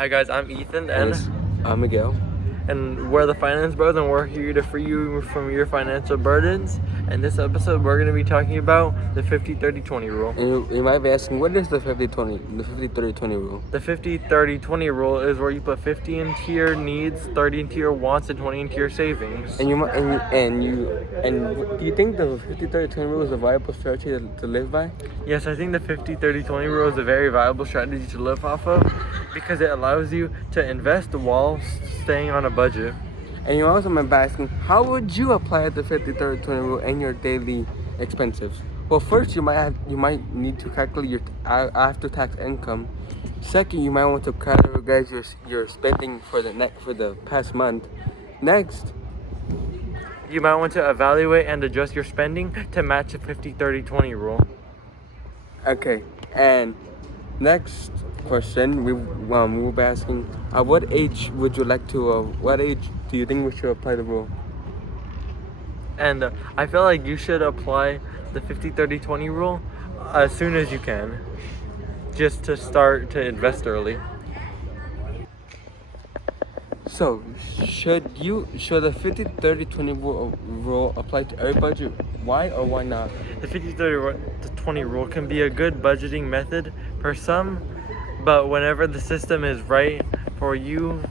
Hi guys, I'm Ethan And I'm Miguel. and we're the Finance Bros, and we're here to free you from your financial burdens. In this episode, we're going to be talking about the 50-30-20 rule. And you might be asking, what is the 50-20, the 50-30-20 rule? The 50-30-20 rule is where you put 50 into your needs, 30 into your wants, and 20 into your savings. And do you think the 50-30-20 rule is a viable strategy to live by? Yes, I think the 50-30-20 rule is a very viable strategy to live off of because it allows you to invest while staying on a budget. And you also might be asking, how would you apply the 50-30-20 rule in your daily expenses? Well, first you might need to calculate your after-tax income. Second, you might want to categorize your spending for the past month. Next, You might want to evaluate and adjust your spending to match the 50-30-20 rule. okay, and next question we will be asking, at what age would you like to? What age do you think we should apply the rule? And I feel like you should apply the 50-30-20 rule as soon as you can, just to start to invest early. So, should the 50-30-20 rule apply to every budget? Why or why not? The 50-30-20 rule can be a good budgeting method for some, but whenever the system is right for you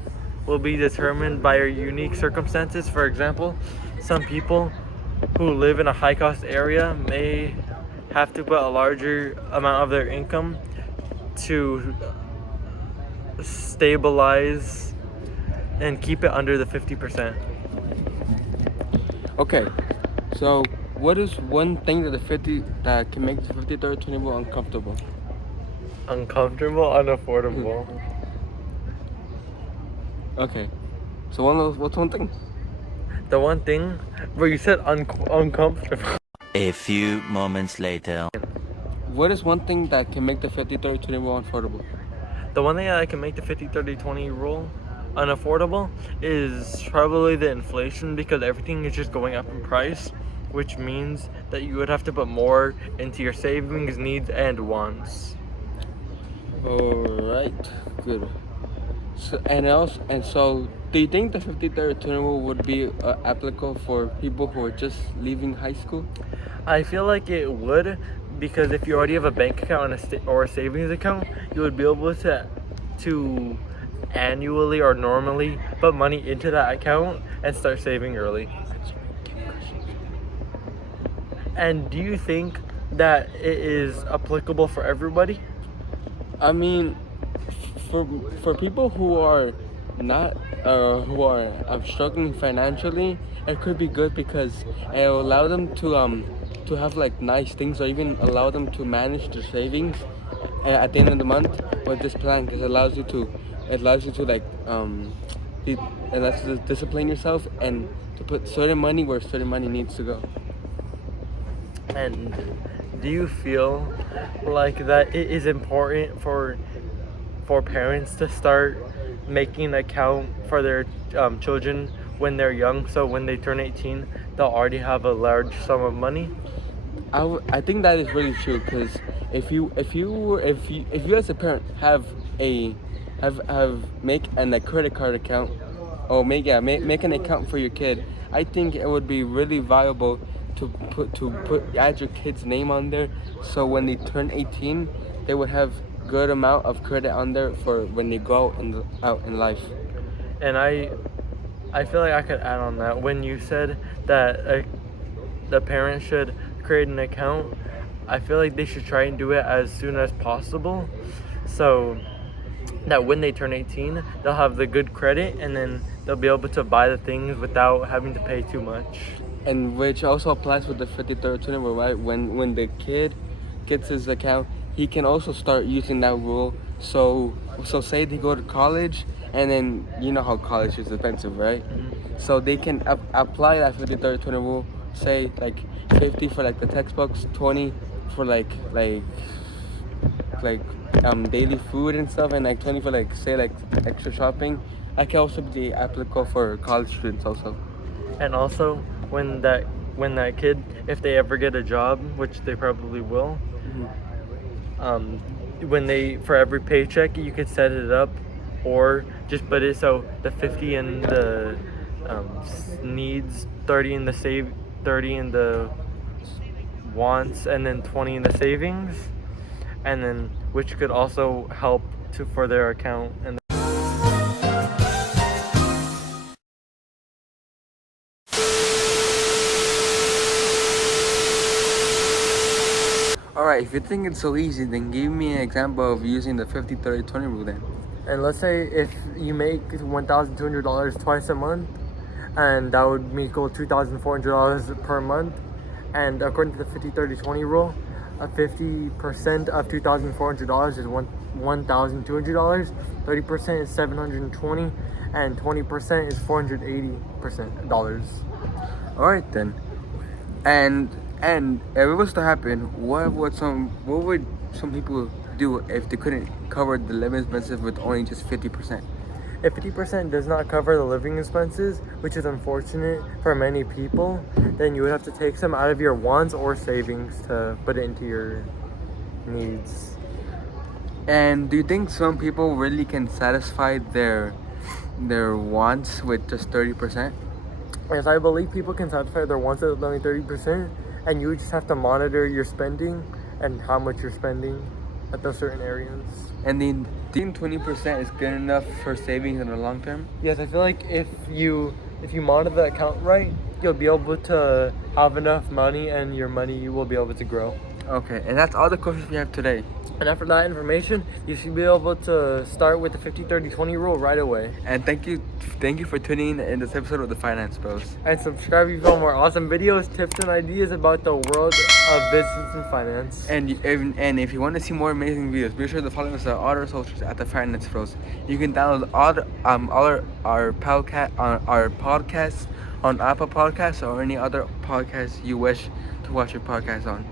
will be determined by your unique circumstances. For example, some people who live in a high cost area may have to put a larger amount of their income to stabilize and keep it under the 50%. Okay, so what is one thing that can make the 50-30-20 rule uncomfortable? Uncomfortable, unaffordable. Okay, so what's one thing? The one thing where you said uncomfortable. A few moments later. What is one thing that can make the 50-30-20 rule unaffordable? The one thing that can make the 50-30-20 rule unaffordable is probably the inflation, because everything is just going up in price, which means that you would have to put more into your savings, needs, and wants. Alright, good. So do you think the 50-30-20 rule would be applicable for people who are just leaving high school? I feel like it would, because if you already have a bank account and or a savings account, you would be able to annually or normally put money into that account and start saving early. And do you think that it is applicable for everybody? I mean, for people who are not who are struggling financially, it could be good because it will allow them to have like nice things, or even allow them to manage their savings at the end of the month with this plan, because it allows you to like it allows you to discipline yourself and to put certain money where certain money needs to go. And do you feel like that it is important for parents to start making an account for their children when they're young, so when they turn 18 they'll already have a large sum of money? I think that is really true, because if you as a parent make a credit card account, or make an account for your kid, I think it would be really viable to add your kid's name on there, so when they turn 18 they would have good amount of credit on there for when they go out in life. And I feel like I could add on that. When you said that the parent should create an account, I feel like they should try and do it as soon as possible, so that when they turn 18 they'll have the good credit, and then they'll be able to buy the things without having to pay too much. And which also applies with the 50-30-20 rule, right? When the kid gets his account, he can also start using that rule. So say they go to college, and then you know how college is expensive, right? Mm-hmm. So they can apply that 50-30-20 rule. Say like 50 for like the textbooks, 20 for like daily food and stuff, and like 20 for like say like extra shopping. That can also be applicable for college students also. And also, when that kid, if they ever get a job, which they probably will, Mm-hmm. when they, for every paycheck, you could set it up or just put it so the 50 in the needs, 30 in the 30 in the wants, and then 20 in the savings, and then which could also help to for their account. And Alright, if you think it's so easy, then give me an example of using the 50-30-20 rule then. And let's say if you make $1,200 twice a month, and that would equal $2,400 per month. And according to the 50-30-20 rule, 50% of $2,400 is $1,200, 30% is $720, and 20% is $480. Alright then. And if it was to happen, what would some people do if they couldn't cover the living expenses with only just 50%? If 50% does not cover the living expenses, which is unfortunate for many people, then you would have to take some out of your wants or savings to put it into your needs. And do you think some people really can satisfy their wants with just 30%? Yes, I believe people can satisfy their wants with only 30%, and you just have to monitor your spending and how much you're spending at those certain areas. And then do you think 20% is good enough for savings in the long term? Yes, I feel like if you monitor the account right, you'll be able to have enough money, and your money will be able to grow. Okay, and that's all the questions we have today. And after that information, you should be able to start with the 50-30-20 rule right away. And thank you for tuning in this episode of the Finance Bros. And subscribe if you want more awesome videos, tips, and ideas about the world of business and finance. And if you want to see more amazing videos, be sure to follow us on all our socials at the Finance Bros. You can download all our podcasts on Apple Podcasts or any other podcast you wish to watch your podcast on.